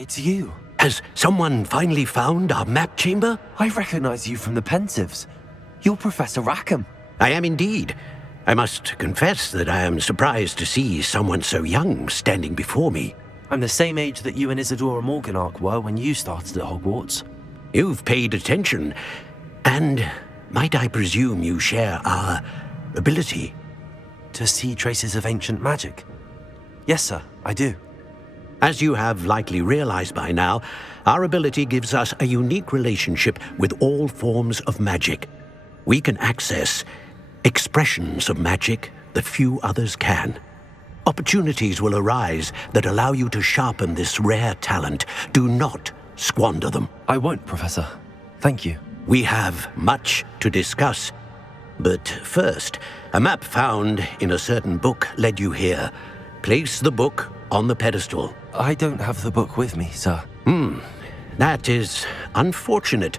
it's you. Has someone finally found our map chamber? I recognize you from the Pensives. You're Professor Rackham. I am indeed. I must confess that I am surprised to see someone so young standing before me. I'm the same age that you and Isidora Morganach were when you started at Hogwarts. You've paid attention, and might I presume you share our ability? To see traces of ancient magic? Yes, sir, I do. As you have likely realized by now, our ability gives us a unique relationship with all forms of magic. We can access expressions of magic that few others can. Opportunities will arise that allow you to sharpen this rare talent. Do not squander them. I won't, Professor. Thank you. We have much to discuss. But first, a map found in a certain book led you here. Place the book on the pedestal. I don't have the book with me, sir. That is unfortunate.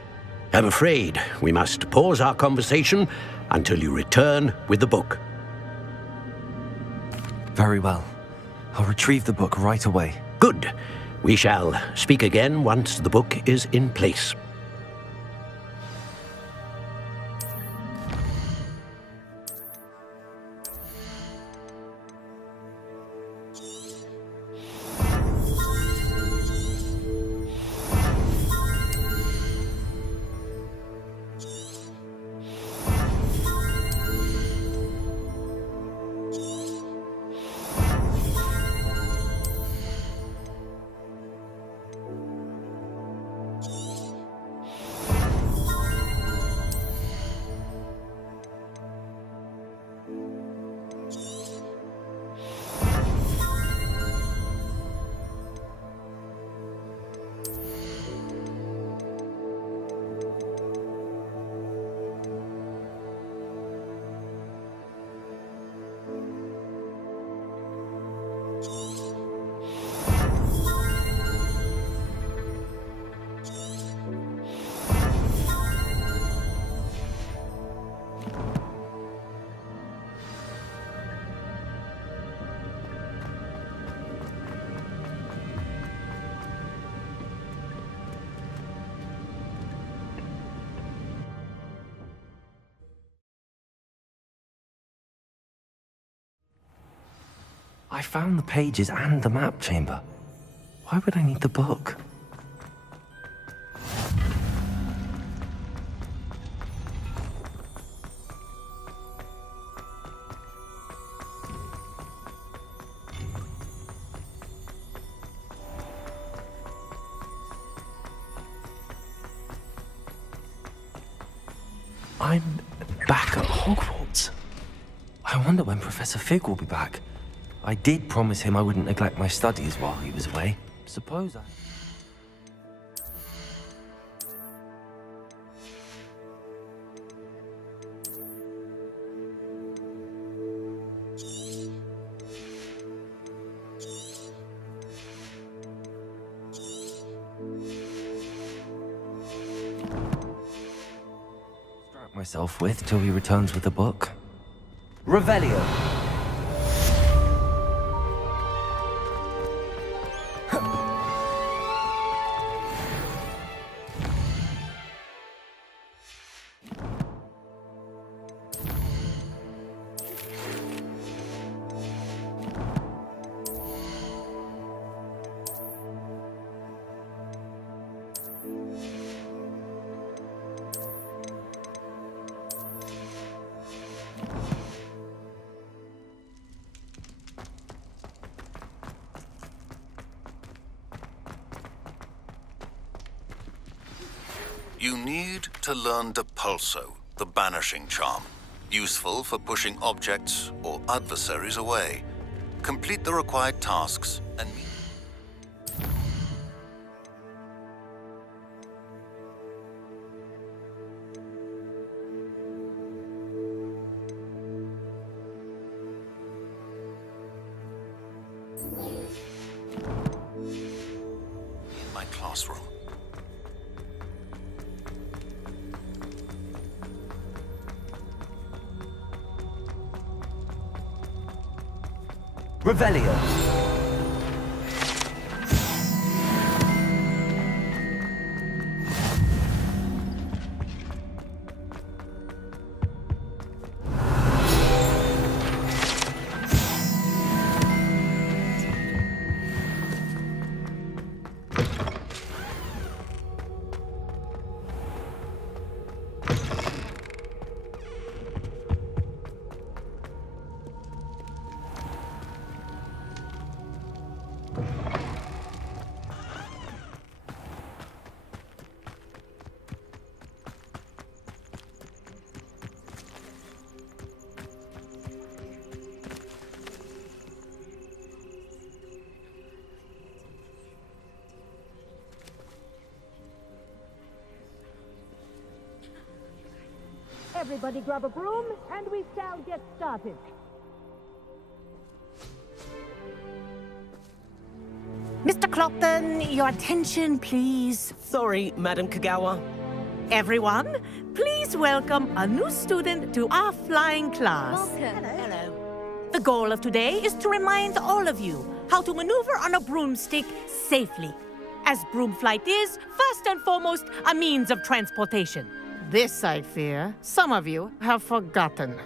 I'm afraid we must pause our conversation until you return with the book. Very well. I'll retrieve the book right away. Good. We shall speak again once the book is in place. I found the pages and the map chamber. Why would I need the book? I'm back at Hogwarts. I wonder when Professor Fig will be back. I did promise him I wouldn't neglect my studies while he was away. Suppose I... distract myself with till he returns with the book. Revelio. You need to learn Depulso, the banishing charm. Useful for pushing objects or adversaries away. Complete the required tasks and... in my classroom. Revelio. Everybody grab a broom, and we shall get started. Mr. Clapton, your attention, please. Sorry, Madam Kagawa. Everyone, please welcome a new student to our flying class. Hello. The goal of today is to remind all of you how to maneuver on a broomstick safely. As broom flight is, first and foremost, a means of transportation. This, I fear, some of you have forgotten.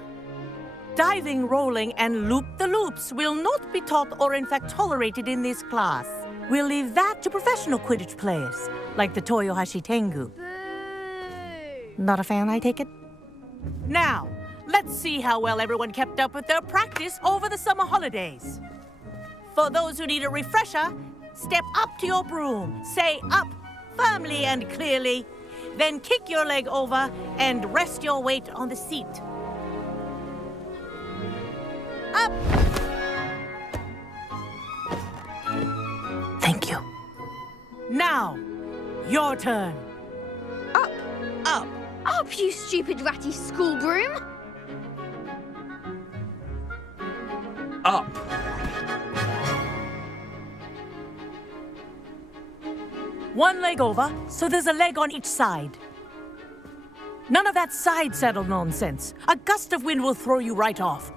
Diving, rolling, and loop-the-loops will not be taught or in fact tolerated in this class. We'll leave that to professional Quidditch players, like the Toyohashi Tengu. Not a fan, I take it? Now, let's see how well everyone kept up with their practice over the summer holidays. For those who need a refresher, step up to your broom, say up firmly and clearly, then kick your leg over and rest your weight on the seat. Up! Thank you. Now, your turn. Up! Up! Up, you stupid ratty school broom! Up! One leg over, so there's a leg on each side. None of that side saddle nonsense. A gust of wind will throw you right off.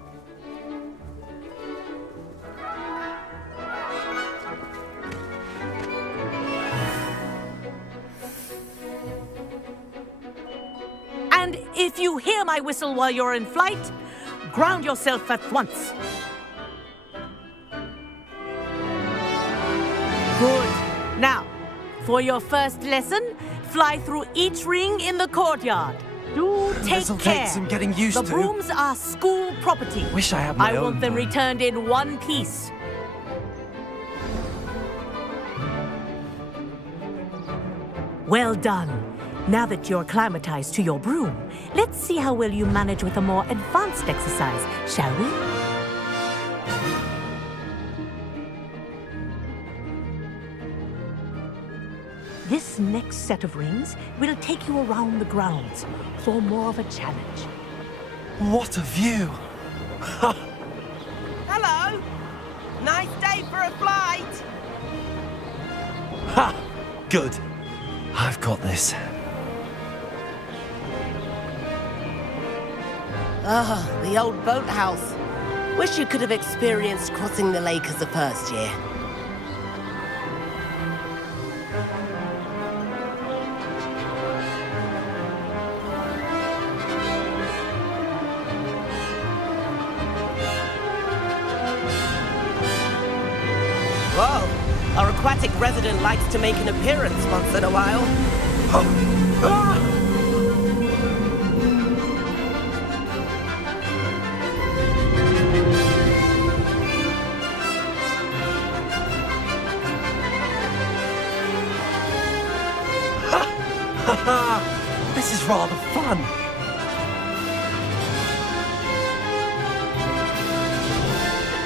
And if you hear my whistle while you're in flight, ground yourself at once. Good. Now, for your first lesson, fly through each ring in the courtyard. Do take This'll care. take some getting used the to. brooms are school property. Wish I had my I own want them broom. returned in one piece. Well done. Now that you're acclimatized to your broom, let's see how well you manage with a more advanced exercise, shall we? This next set of rings will take you around the grounds for more of a challenge. What a view! Hello! Nice day for a flight! Ha! Good. I've got this. Ah, the old boathouse. Wish you could have experienced crossing the lake as a first year. Whoa! Our aquatic resident likes to make an appearance once in a while. This is rather fun.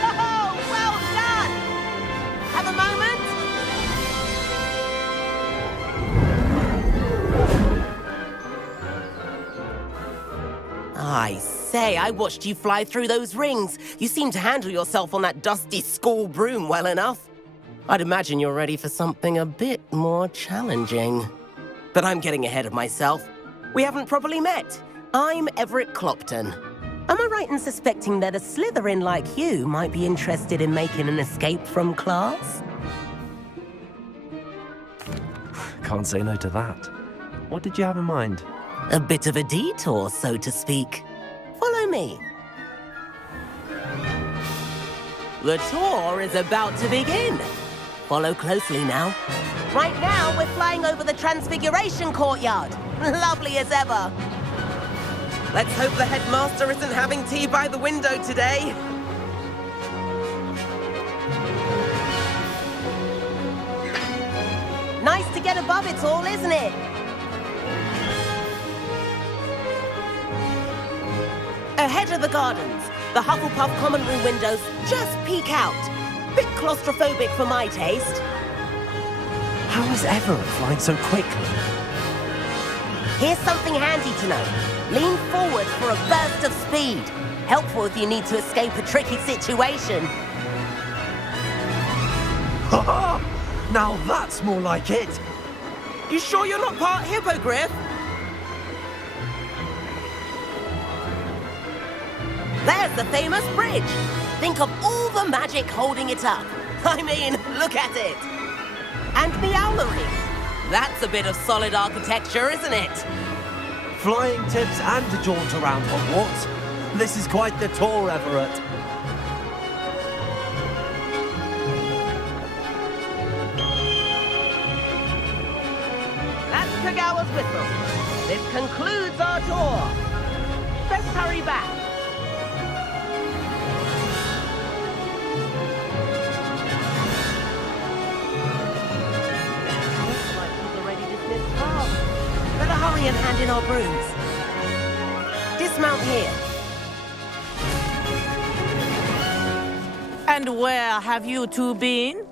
Oh, well done! Have a moment? I say, I watched you fly through those rings. You seem to handle yourself on that dusty school broom well enough. I'd imagine you're ready for something a bit more challenging. But I'm getting ahead of myself. We haven't properly met. I'm Everett Clapton. Am I right in suspecting that a Slytherin like you might be interested in making an escape from class? Can't say no to that. What did you have in mind? A bit of a detour, so to speak. Follow me. The tour is about to begin. Follow closely now. Right now, we're flying over the Transfiguration Courtyard. Lovely as ever. Let's hope the headmaster isn't having tea by the window today. Nice to get above it all, isn't it? Ahead of the gardens, the Hufflepuff common room windows just peek out. Bit claustrophobic for my taste. How is Everett flying so quickly? Here's something handy to know. Lean forward for a burst of speed. Helpful if you need to escape a tricky situation. Now that's more like it. You sure you're not part hippogriff? There's the famous bridge. Think of all the magic holding it up. I mean, look at it. And the owlery. That's a bit of solid architecture, isn't it? Flying tips and a jaunt around Hogwarts. This is quite the tour, Everett. That's Kagawa's whistle. This concludes our tour. Let's hurry back. Looks like he's already dismissed class. Better hurry and hand in our brooms. Dismount here. And where have you two been?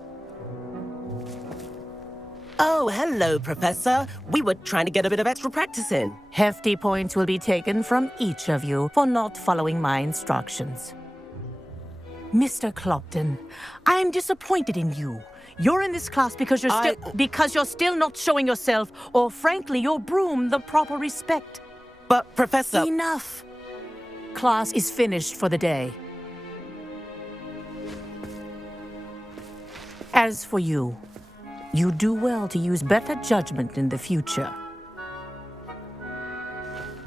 Oh, hello, Professor. We were trying to get a bit of extra practice in. Hefty points will be taken from each of you for not following my instructions. Mr. Clapton, I'm disappointed in you. You're in this class because you're still not showing yourself, or frankly, your broom, the proper respect. But, Professor... Enough. Class is finished for the day. As for you, you do well to use better judgment in the future.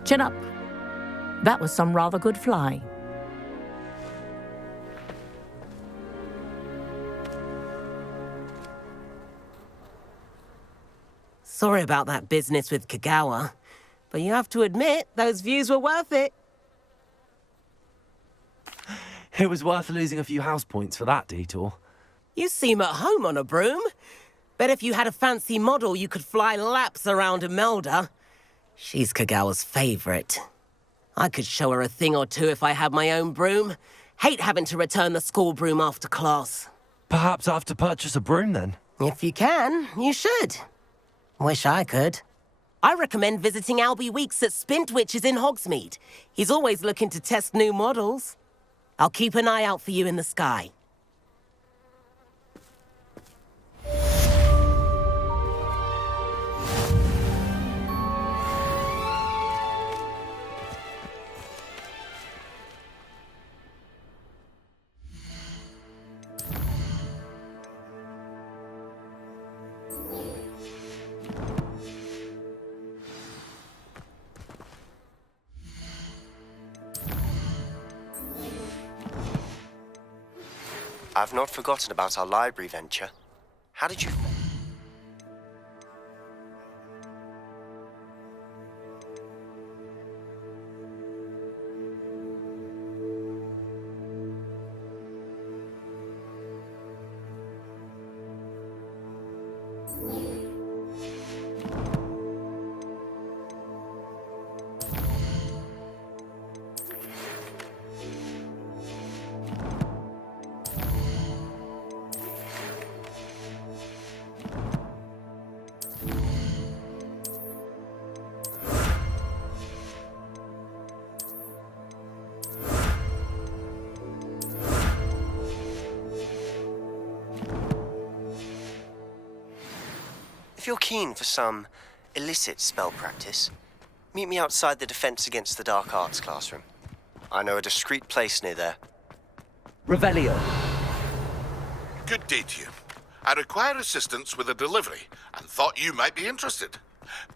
Chin up. That was some rather good flying. Sorry about that business with Kagawa, but you have to admit, those views were worth it. It was worth losing a few house points for that detour. You seem at home on a broom. Bet if you had a fancy model, you could fly laps around Imelda. She's Kagawa's favorite. I could show her a thing or two if I had my own broom. Hate having to return the school broom after class. Perhaps I have to purchase a broom then. If you can, you should. Wish I could. I recommend visiting Albie Weeks at Spintwitches in Hogsmeade. He's always looking to test new models. I'll keep an eye out for you in the sky. I've not forgotten about our library venture. How did you... If you're keen for some illicit spell practice, meet me outside the Defense Against the Dark Arts classroom. I know a discreet place near there. Revelio. Good day to you. I require assistance with a delivery and thought you might be interested.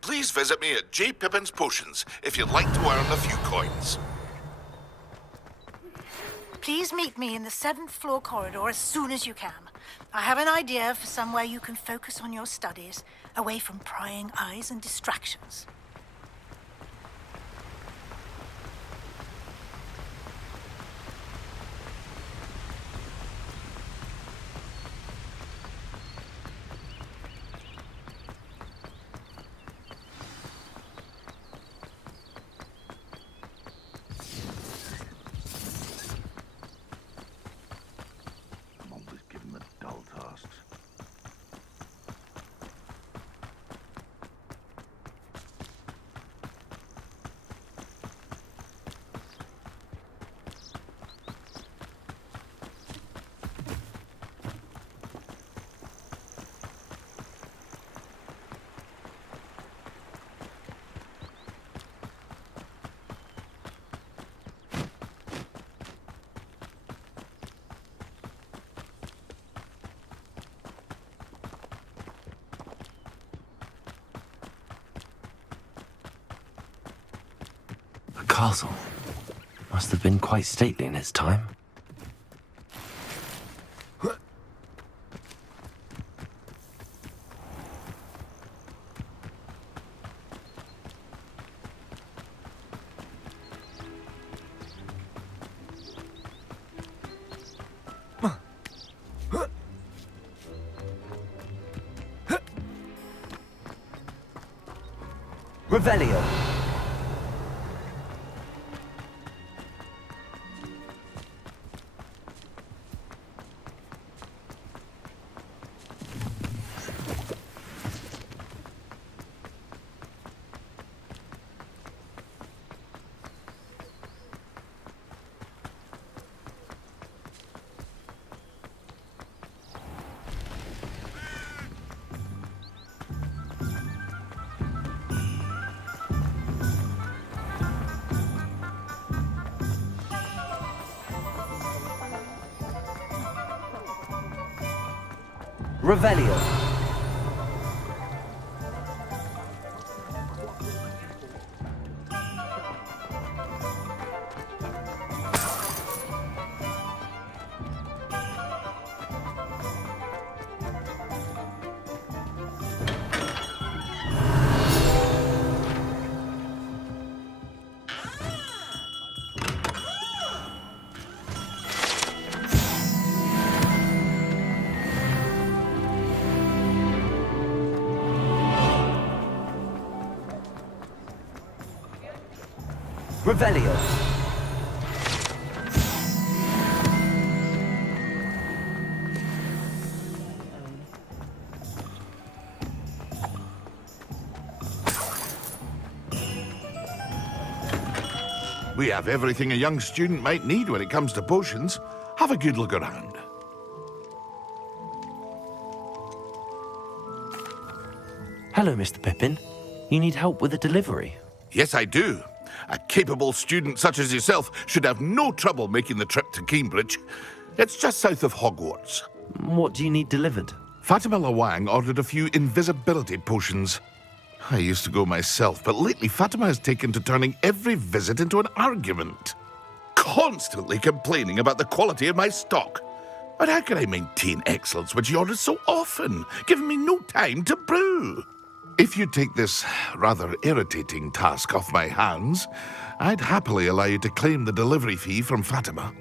Please visit me at J. Pippin's Potions if you'd like to earn a few coins. Please meet me in the 7th floor corridor as soon as you can. I have an idea for somewhere you can focus on your studies, away from prying eyes and distractions. castle. Must have been quite stately in its time. Revelio. Revelio. Revelio. We have everything a young student might need when it comes to potions. Have a good look around. Hello, Mr. Pippin. You need help with a delivery? Yes, I do. A capable student such as yourself should have no trouble making the trip to Cambridge. It's just south of Hogwarts. What do you need delivered? Fatimah Lawang ordered a few invisibility potions. I used to go myself, but lately Fatimah has taken to turning every visit into an argument. Constantly complaining about the quality of my stock. But how can I maintain excellence when she orders so often, giving me no time to brew? If you take this rather irritating task off my hands, I'd happily allow you to claim the delivery fee from Fatimah.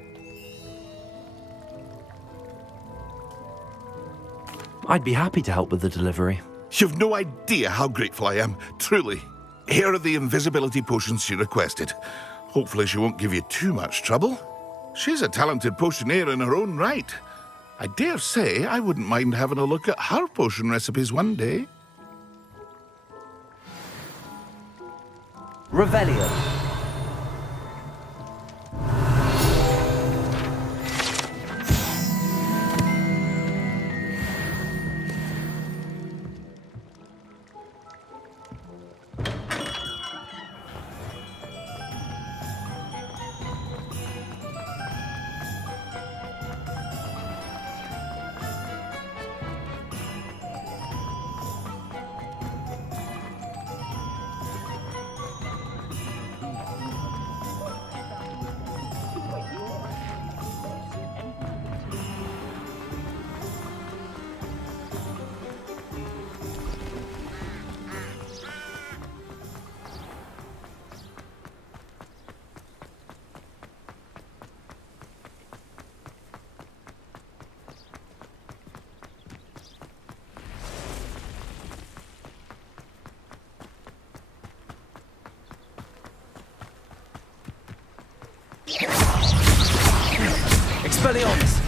I'd be happy to help with the delivery. You've no idea how grateful I am, truly. Here are the invisibility potions she requested. Hopefully she won't give you too much trouble. She's a talented potioneer in her own right. I dare say I wouldn't mind having a look at her potion recipes one day. Revelio. Expelliarmus!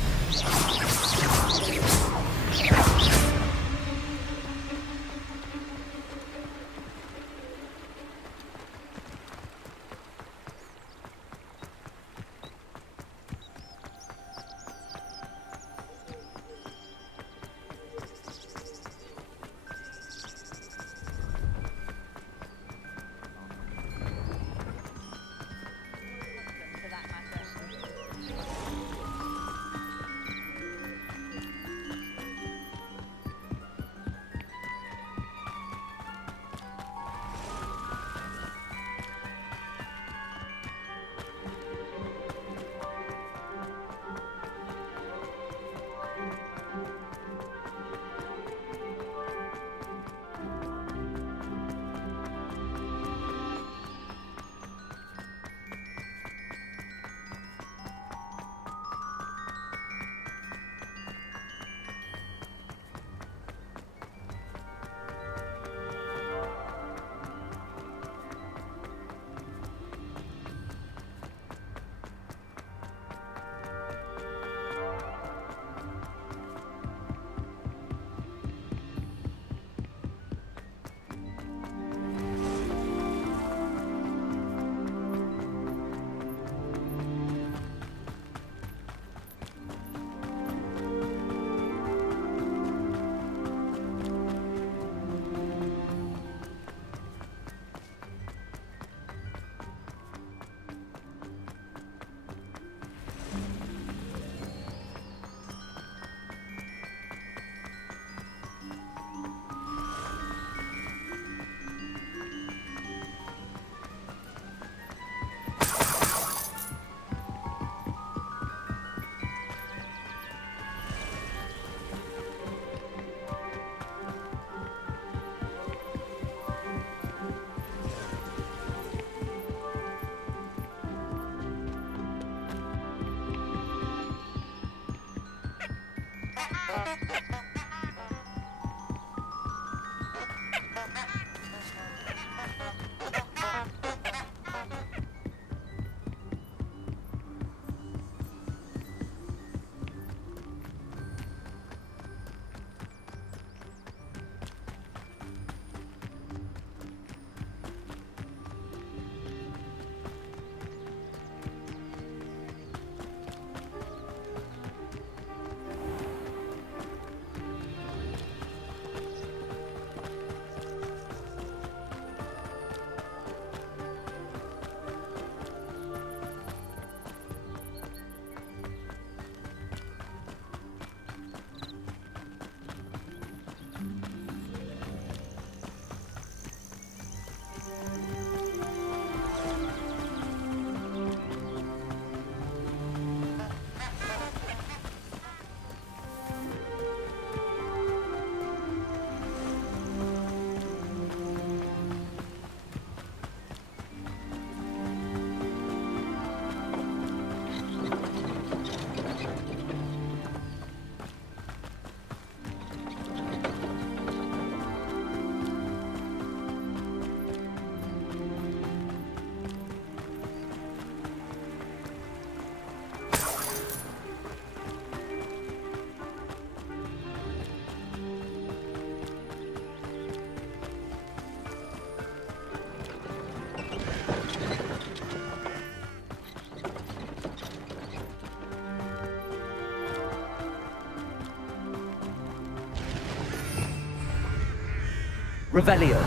Revelio.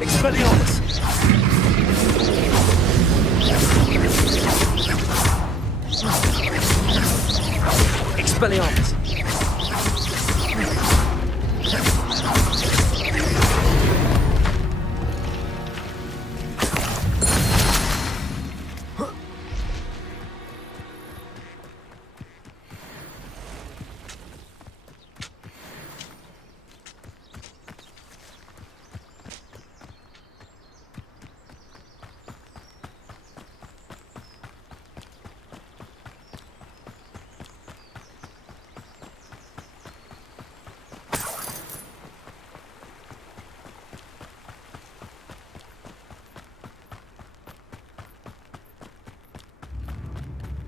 Expelliarmus. Expelliarmus.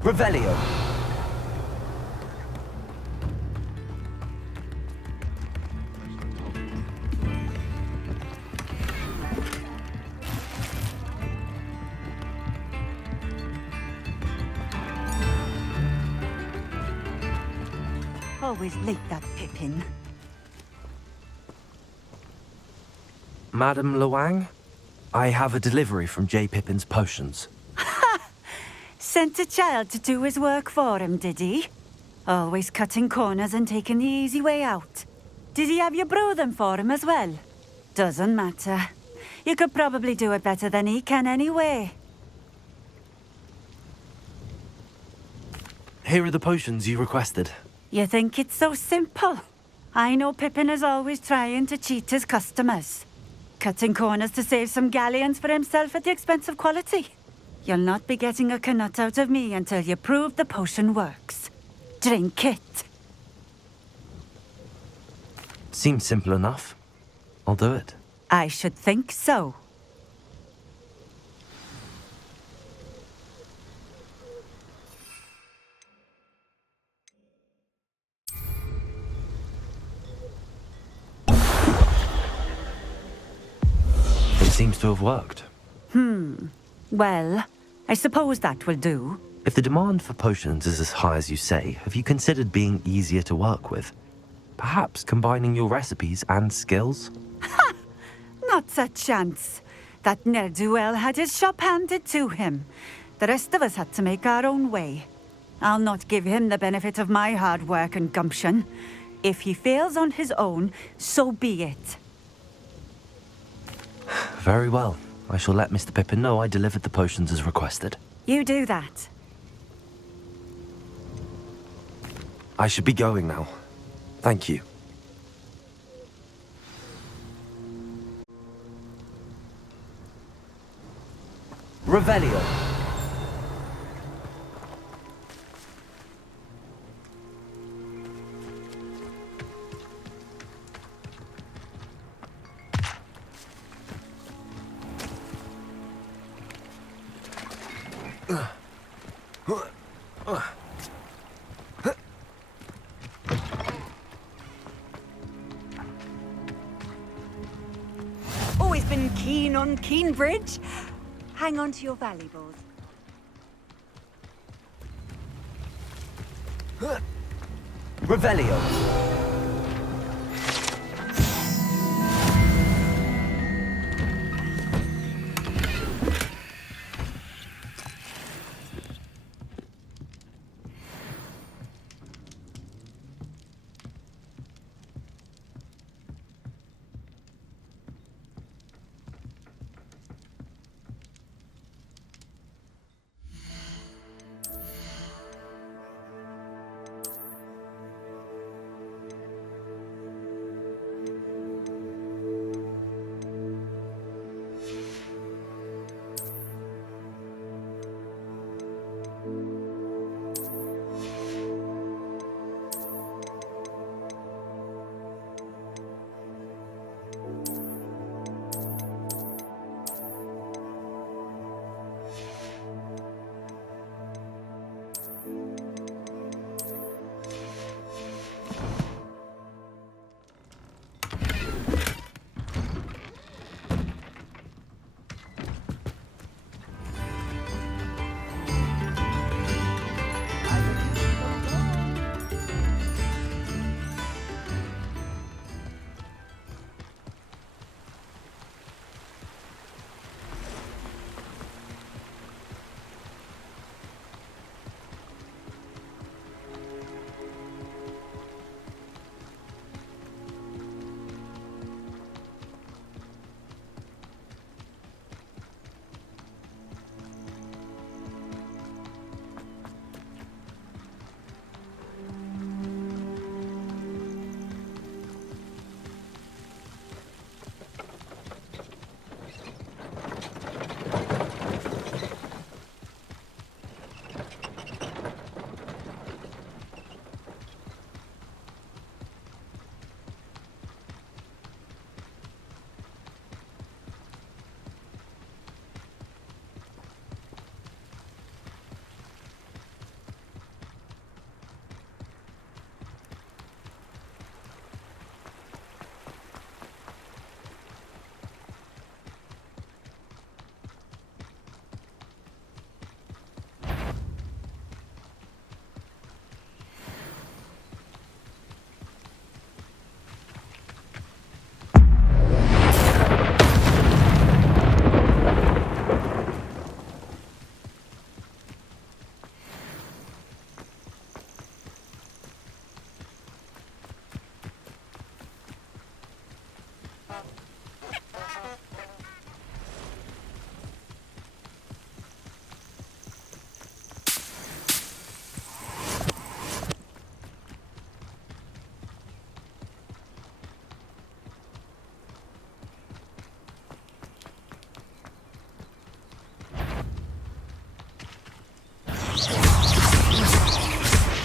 Revelio. Always late, that Pippin. Madam Lawang, I have a delivery from J. Pippin's Potions. Sent a child to do his work for him, did he? Always cutting corners and taking the easy way out. Did he have you brew them for him as well? Doesn't matter. You could probably do it better than he can anyway. Here are the potions you requested. You think it's so simple? I know Pippin is always trying to cheat his customers. Cutting corners to save some galleons for himself at the expense of quality. You'll not be getting a canut out of me until you prove the potion works. Drink it. Seems simple enough. I'll do it. I should think so. It seems to have worked. Well, I suppose that will do. If the demand for potions is as high as you say, have you considered being easier to work with? Perhaps combining your recipes and skills? Not a chance. That ne'er-do-well had his shop handed to him. The rest of us had to make our own way. I'll not give him the benefit of my hard work and gumption. If he fails on his own, so be it. Very well. I shall let Mr. Pippin know I delivered the potions as requested. You do that. I should be going now. Thank you. Revelio. Always been keen on Keenbridge. Hang on to your valuables. Revelio.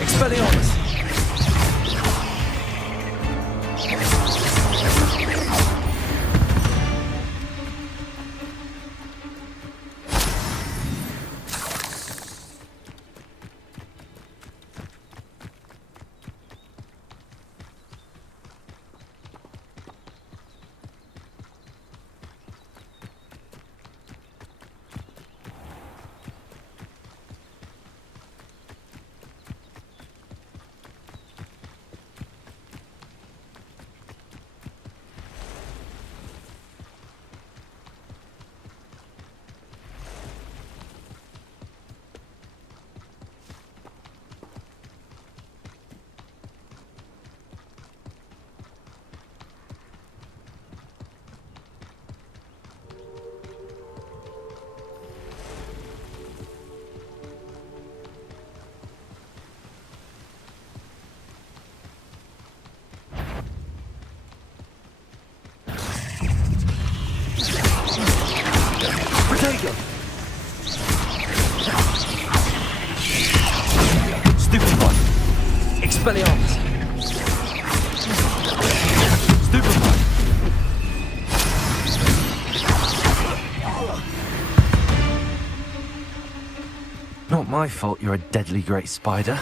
Expelliarmus! my fault you're a deadly great spider.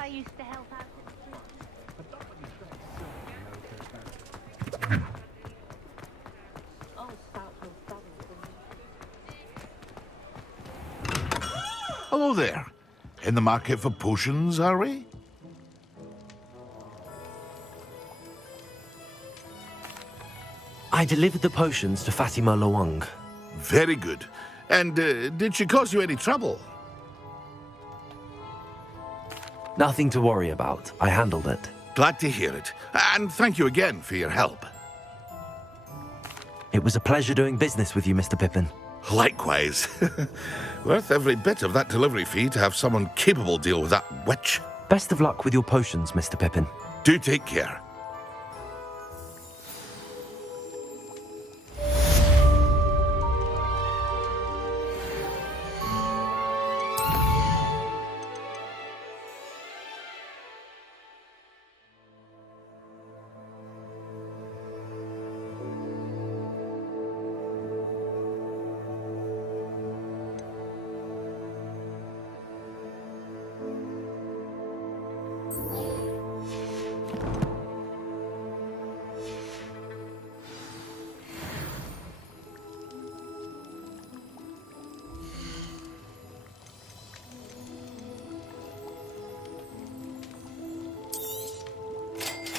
I used to help out. Hello there. In the market for potions, are we? I delivered the potions to Fatimah Lawang. Very good. And did she cause you any trouble? Nothing to worry about. I handled it. Glad to hear it. And thank you again for your help. It was a pleasure doing business with you, Mr. Pippin. Likewise. Worth every bit of that delivery fee to have someone capable deal with that witch. Best of luck with your potions, Mr. Pippin. Do take care.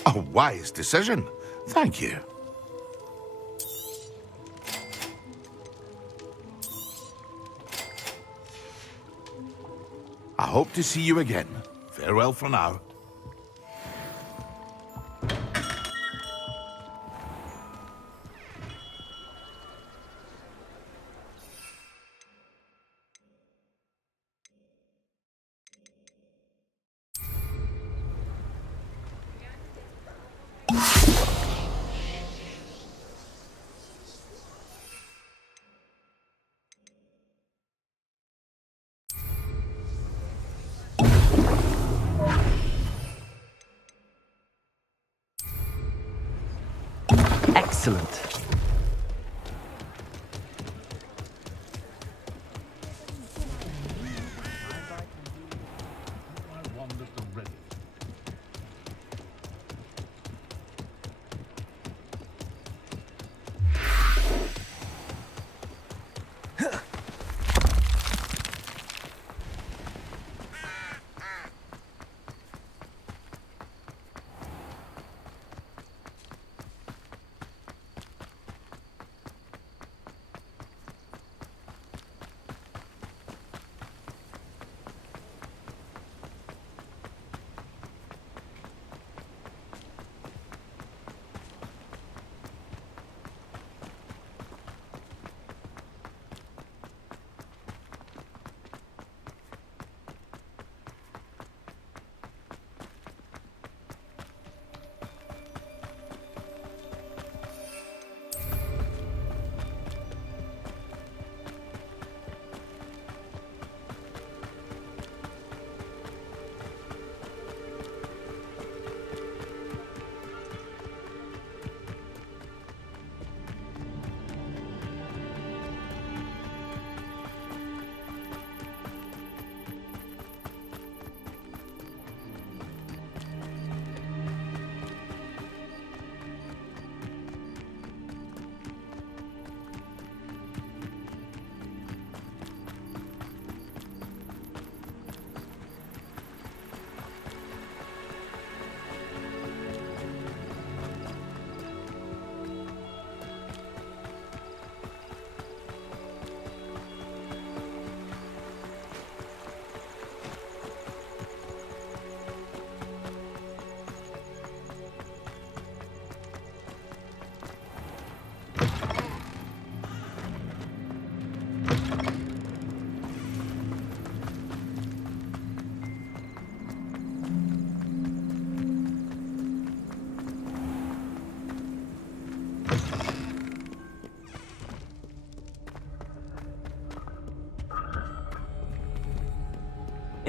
A wise decision. Thank you. I hope to see you again. Farewell for now. Excellent.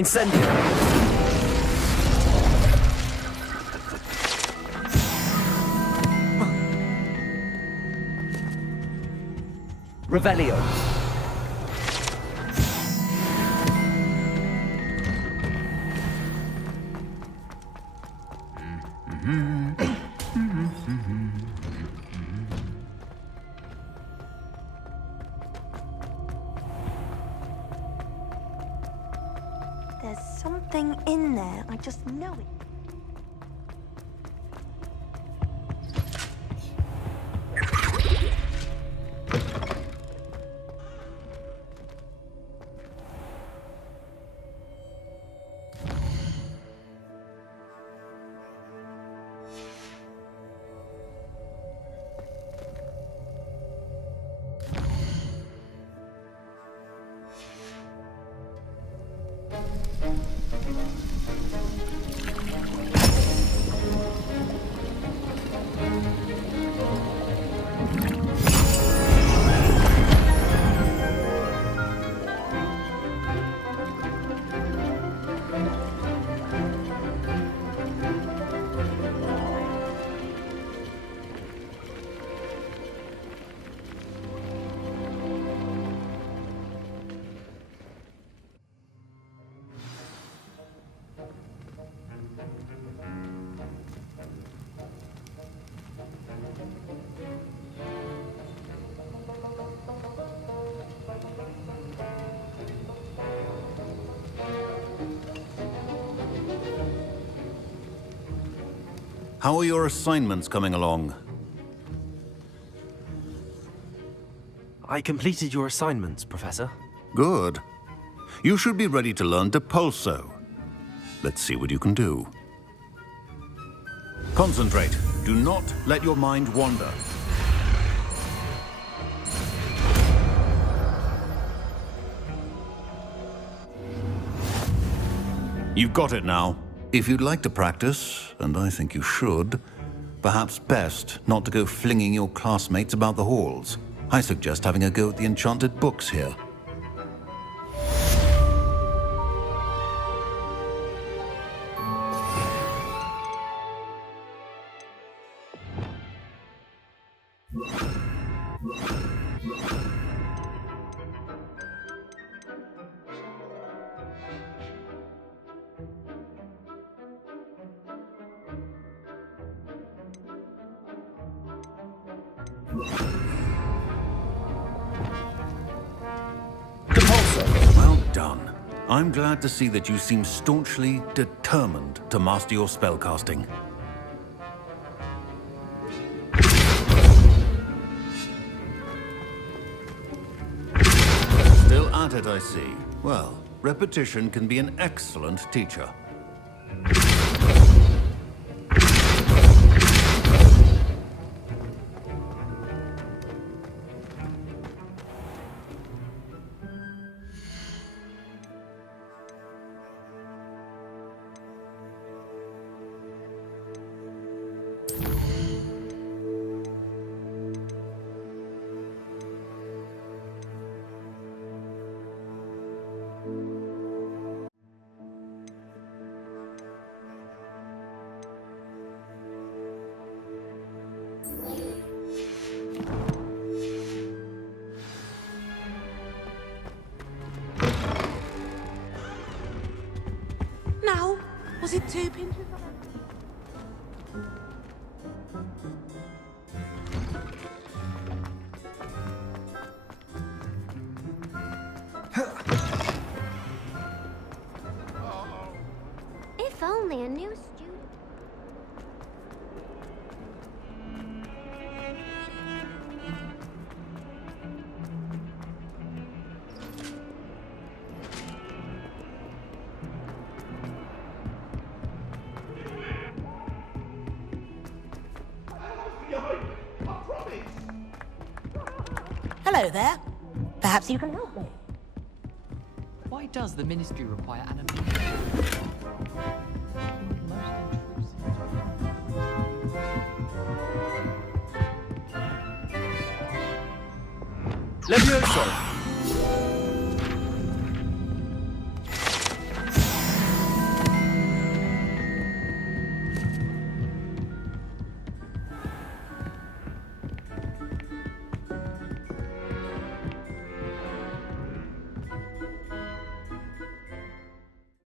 Incendio! Revelio. There's something in there. I just know it. How are your assignments coming along? I completed your assignments, Professor. Good. You should be ready to learn Depulso. Let's see what you can do. Concentrate. Do not let your mind wander. You've got it now. If you'd like to practice, and I think you should, perhaps best not to go flinging your classmates about the halls. I suggest having a go at the enchanted books here. Well done. I'm glad to see that you seem staunchly determined to master your spellcasting. Still at it, I see. Well, repetition can be an excellent teacher. Now, was it 2 pinches? If only a new student. Hello there. Perhaps you can help me. Why does the Ministry require animation? Levioso!